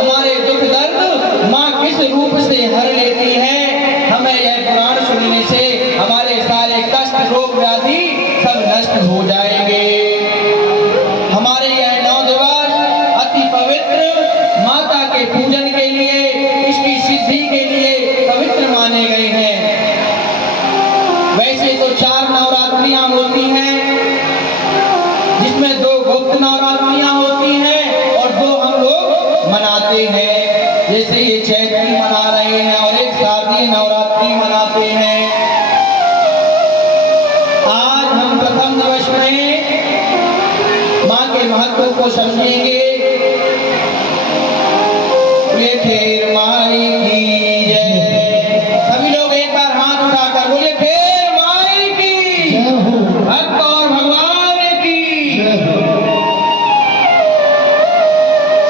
हमारे दुख दर्द माँ किस रूप से हर लेती है। के पूजन के लिए, इसकी सिद्धि के लिए पवित्र माने गए हैं। वैसे तो 4 नवरात्रियां होती हैं, जिसमें 2 गुप्त नवरात्रियां होती हैं और 2 हम लोग मनाते हैं। जैसे ये चैत्री मना रहे हैं और एक शारदीय नवरात्रि मनाते हैं। आज हम प्रथम दिवस में मां के महत्व को समझेंगे। बोले फिर माई की जय। सभी लोग एक बार हाथ उठाकर बोले फिर माई की भक्त और भगवान की।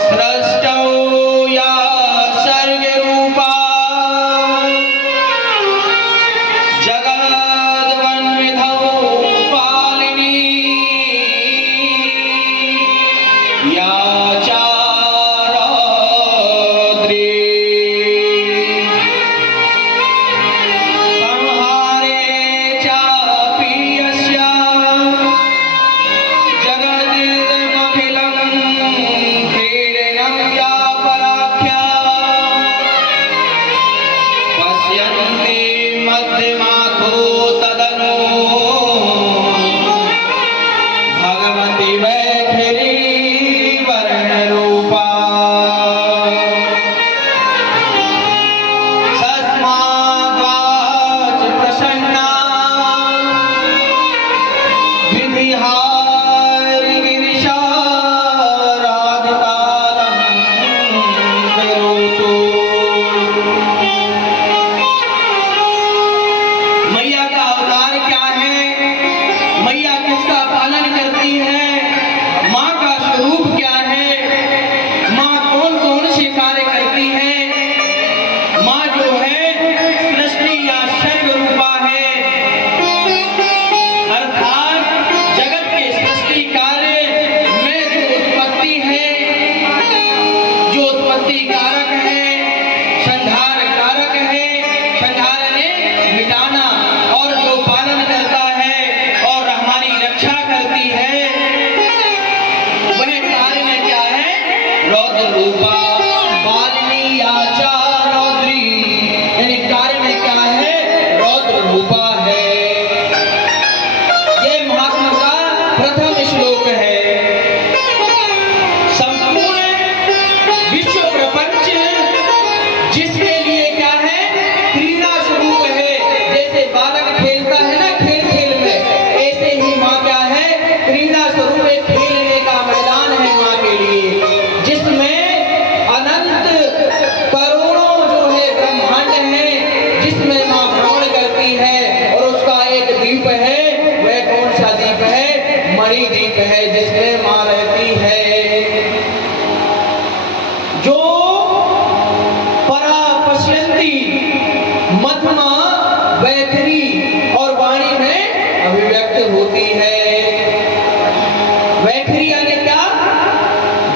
सृष्टौ या सर्ग रूपा जगद्वन्विधौ पालिनी या दीप है जिसमें मां रहती है, जो परा पश्यंती मध्यमा वैखरी और वाणी में अभिव्यक्त होती है। वैखरी यानी क्या?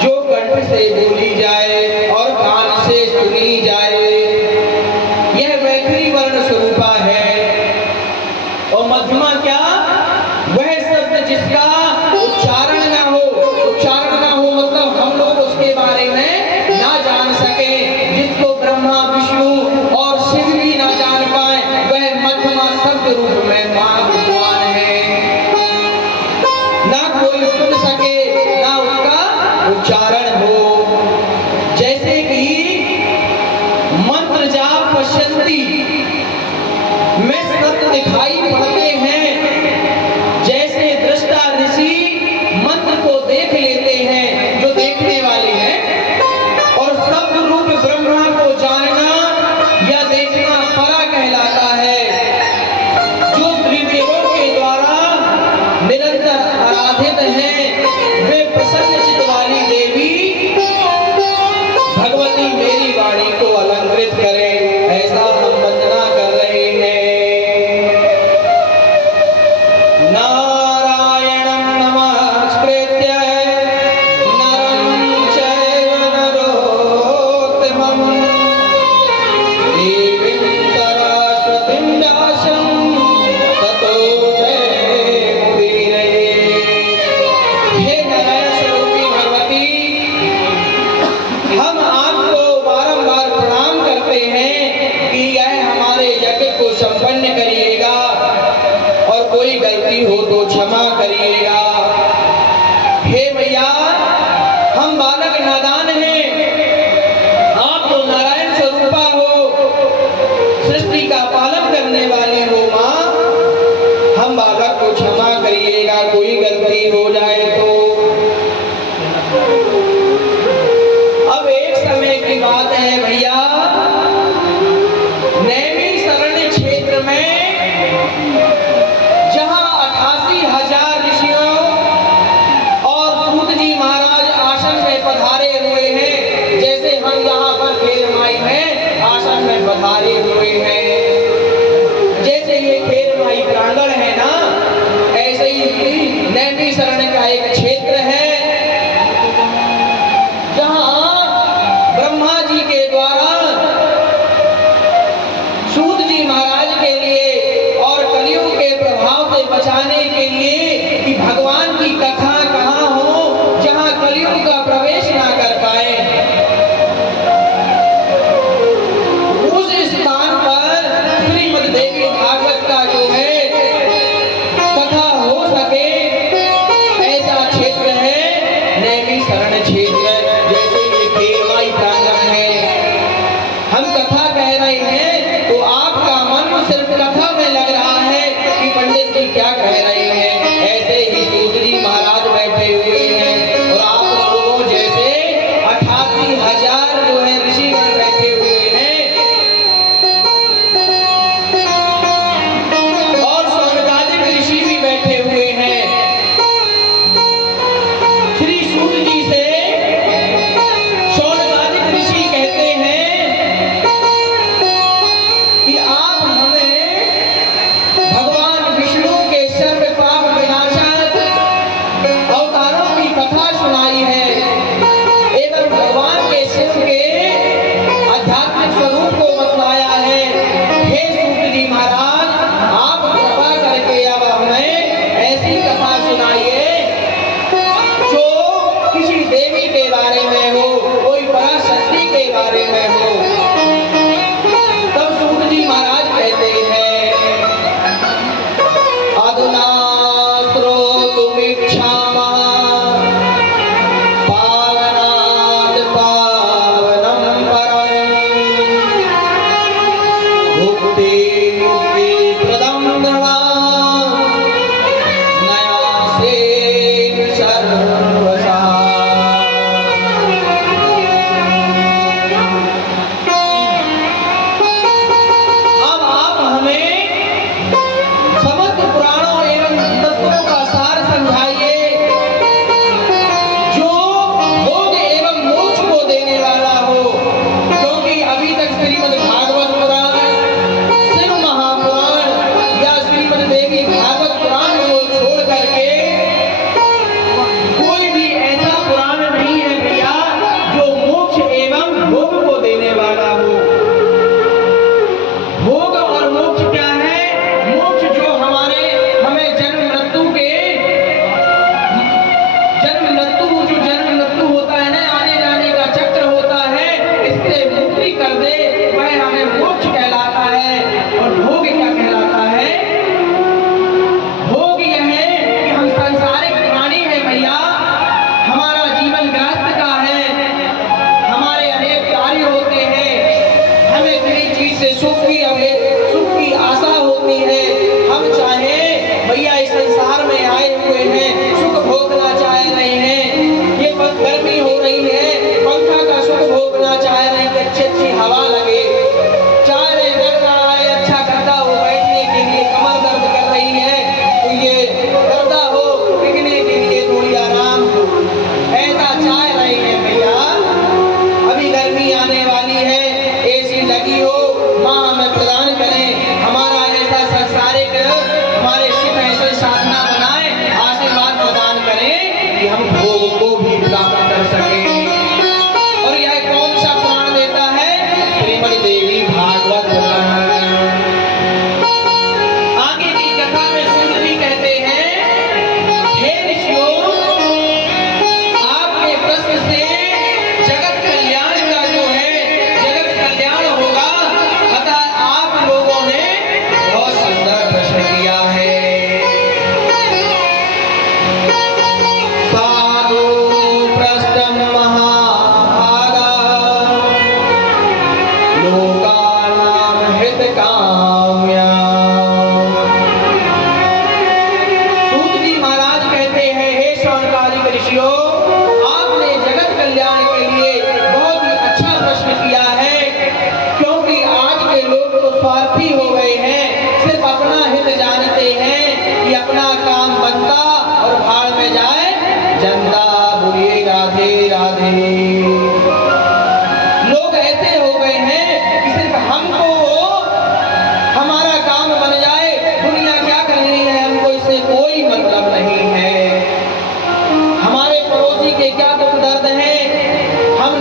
जो कंठ से बोली जाए और कान से सुनी जाए, यह वैखरी वर्ण स्वरूपा है। और मध्यमा क्या? वह शब्द जिसका उच्चारण ना हो। उच्चारण ना हो मतलब हम लोग उसके बारे में ना जान सके, जिसको ब्रह्मा विष्णु और शिव भी ना जान पाए, वह मध्यमा शब्द रूप में मां भगवान है। ना कोई सुन सके, ना उसका उच्चारण हो।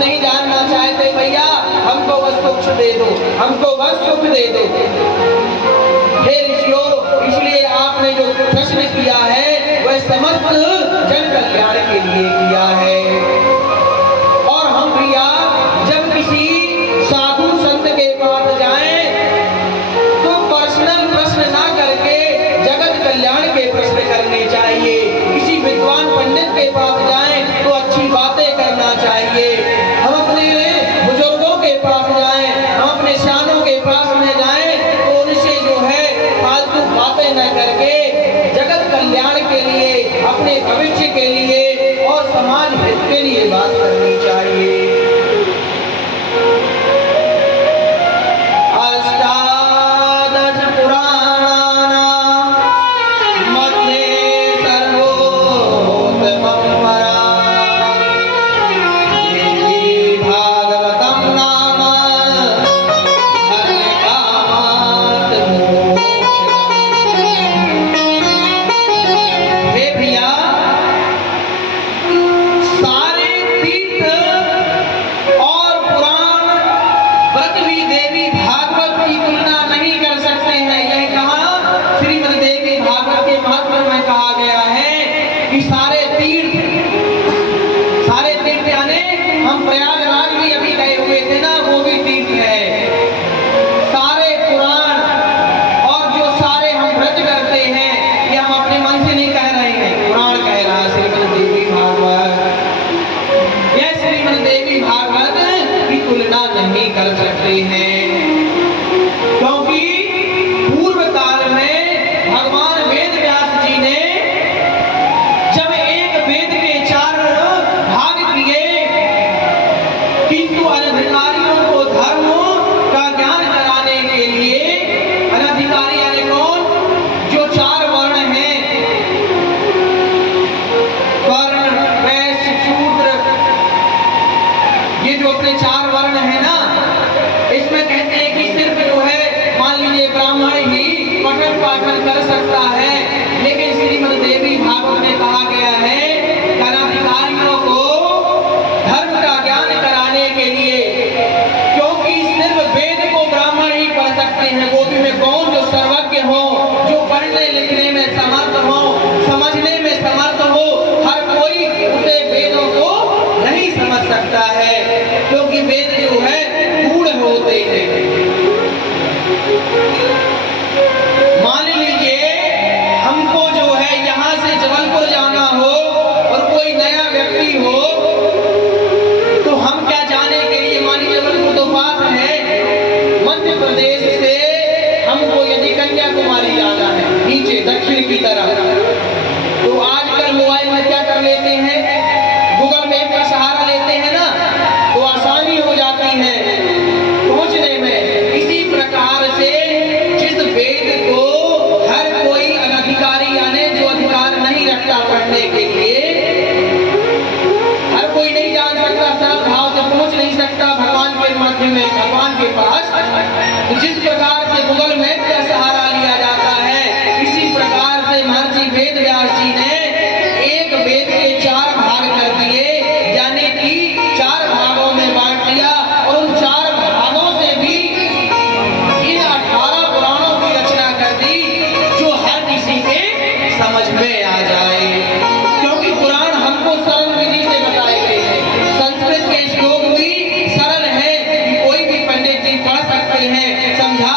नहीं जानना चाहते भैया, हमको बस सुख दे दो, हमको बस सुख दे दो। हे ऋषियों, इसलिए आपने जो प्रश्न किया है वह समस्त जन कल्याण के लिए किया है। और हम भैया जब किसी साधु संत के पास जाएं तो पर्सनल प्रश्न ना करके जगत कल्याण के प्रश्न करने चाहिए। किसी विद्वान पंडित के पास जाएं तो अच्छी बातें करना चाहिए। हम अपने बुजुर्गों के पास जाएं, हम अपने शानों के पास में जाएं तो उनसे जो है फालतू बातें न करके जगत कल्याण के लिए, अपने भविष्य के लिए और समाज हित के लिए बात करनी चाहिए। अष्टादश पुराणानां मध्ये सर्वोत्तमं पुराणं देवी भागवतं नाम धर्मकामात् मोक्षदम्। हे भैया, सारे तीर्थ और पुराण व्रत भी देवी भागवत की तुलना नहीं कर सकते हैं। यह कहा श्रीमद् देवी भागवत के महात्म्य में कहा गया है कि सारे तीर्थ यानी हम प्रयागराज भी अभी गए हुए थे ना, वो भी तीर्थ है। सारे पुराण और जो सारे हम व्रत करते हैं ये हम अपने मन से नहीं कह रहे हैं, पुराण कह रहा है श्रीमद् देवी भागवत। यह श्रीमद् देवी भागवत की तुलना नहीं कर सकते हैं, क्योंकि पूर्व काल में भगवान वेद व्यास जी ने जब एक वेद के 4 भाग किए, किंतु अनधिकारियों को धर्म का ज्ञान कराने के लिए, अनधिकारी यानी कौन, जो 4 वर्ण हैं, वर्ण वैश्य शूद्र, ये जो अपने 4 वर्ण है ना, इसमें कहते हैं कि सिर्फ जो है मान लीजिए ब्राह्मण ही पठन पाठन कर सकता है, लेकिन श्रीमद् देवी भागवत में कहा गया है कि अनधिकारियों को धर्म का ज्ञान कराने के लिए, क्योंकि सिर्फ वेद को ब्राह्मण ही पढ़ सकते हैं, वो भी में कौन, जो सर्वज्ञ हो, जो पढ़ने लिखने में समर्थ हो, समझने में समर्थ हो। हर कोई उसे वेदों को नहीं समझ सकता है, क्योंकि वेद जो है गूढ़ होते हैं। मान लीजिए हमको जो है यहाँ से जबलपुर जाना हो और कोई नया व्यक्ति हो, तो हम क्या जाने के लिए, मान लीजिए जबलपुर तो पास है, मध्य प्रदेश से हमको यदि कन्याकुमारी जाना है नीचे दक्षिण की तरफ, तो आजकल मोबाइल में क्या कर लेते हैं, गूगल मैप का सहारा लेते हैं ना, तो आसानी हो जाती है पहुंचने में। इसी प्रकार से जिस वेद को हर कोई अनधिकारी यानी जो अधिकार नहीं रखता पढ़ने के लिए, हर कोई नहीं जान सकता, सरल भाव से पहुंच नहीं सकता भगवान के माध्यम में भगवान के पास, तो जिस प्रकार से गूगल मैप का सहारा लिया जाता है, इसी प्रकार से महर्षि वेद व्यास जी ने एक वेद के 4 भाग कर दिए, यानी कि 4 भागों में बांट दिया, और उन 4 भागों से भी इन 18 पुराणों की रचना कर दी, जो हर किसी के समझ में आ जाए, क्योंकि पुराण हमको सरल विधि से बताए गए हैं। संस्कृत के श्लोक भी सरल है कि कोई भी पंडित जी पढ़ सकते हैं, समझा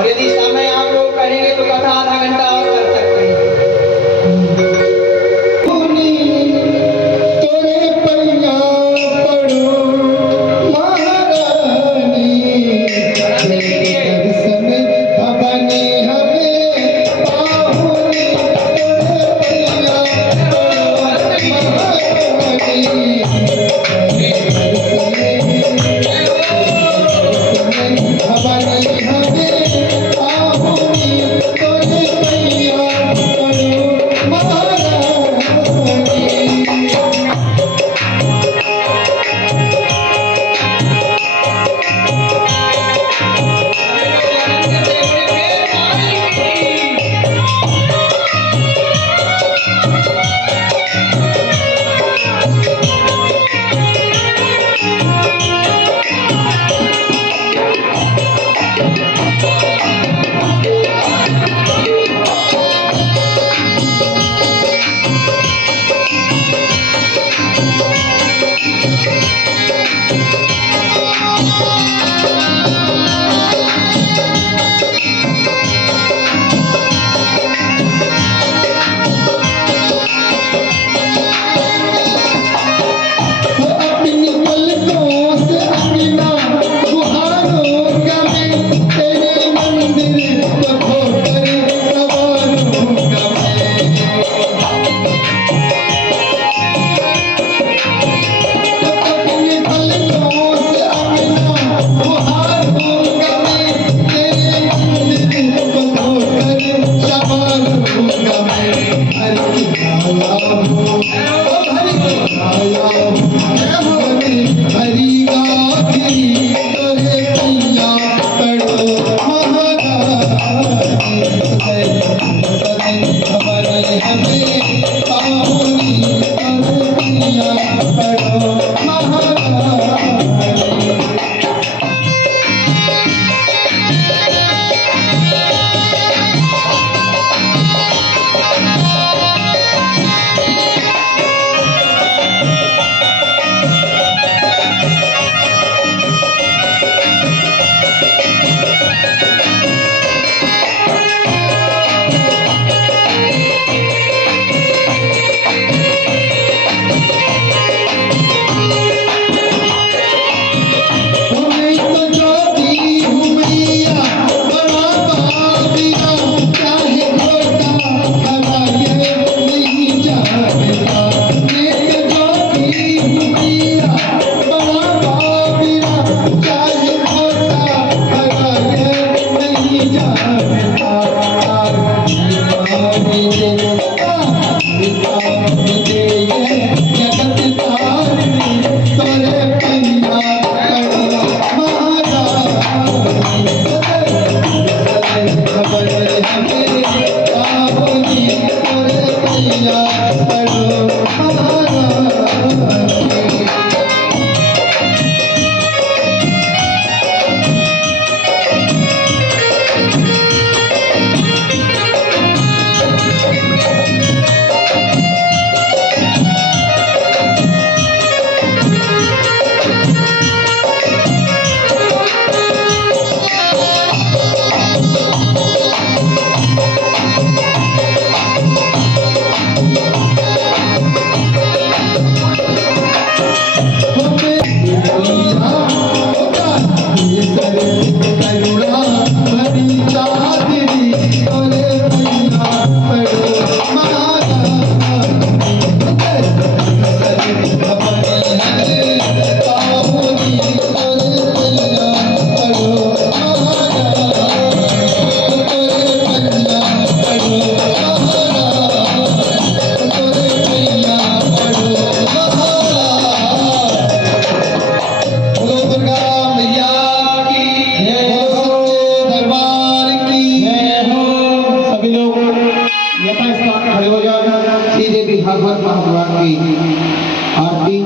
और यदि समय आप लोग कहेंगे तो कथा आधा घंटा और कर सकते हैं। सीधे भी भगवत भगवान की आरती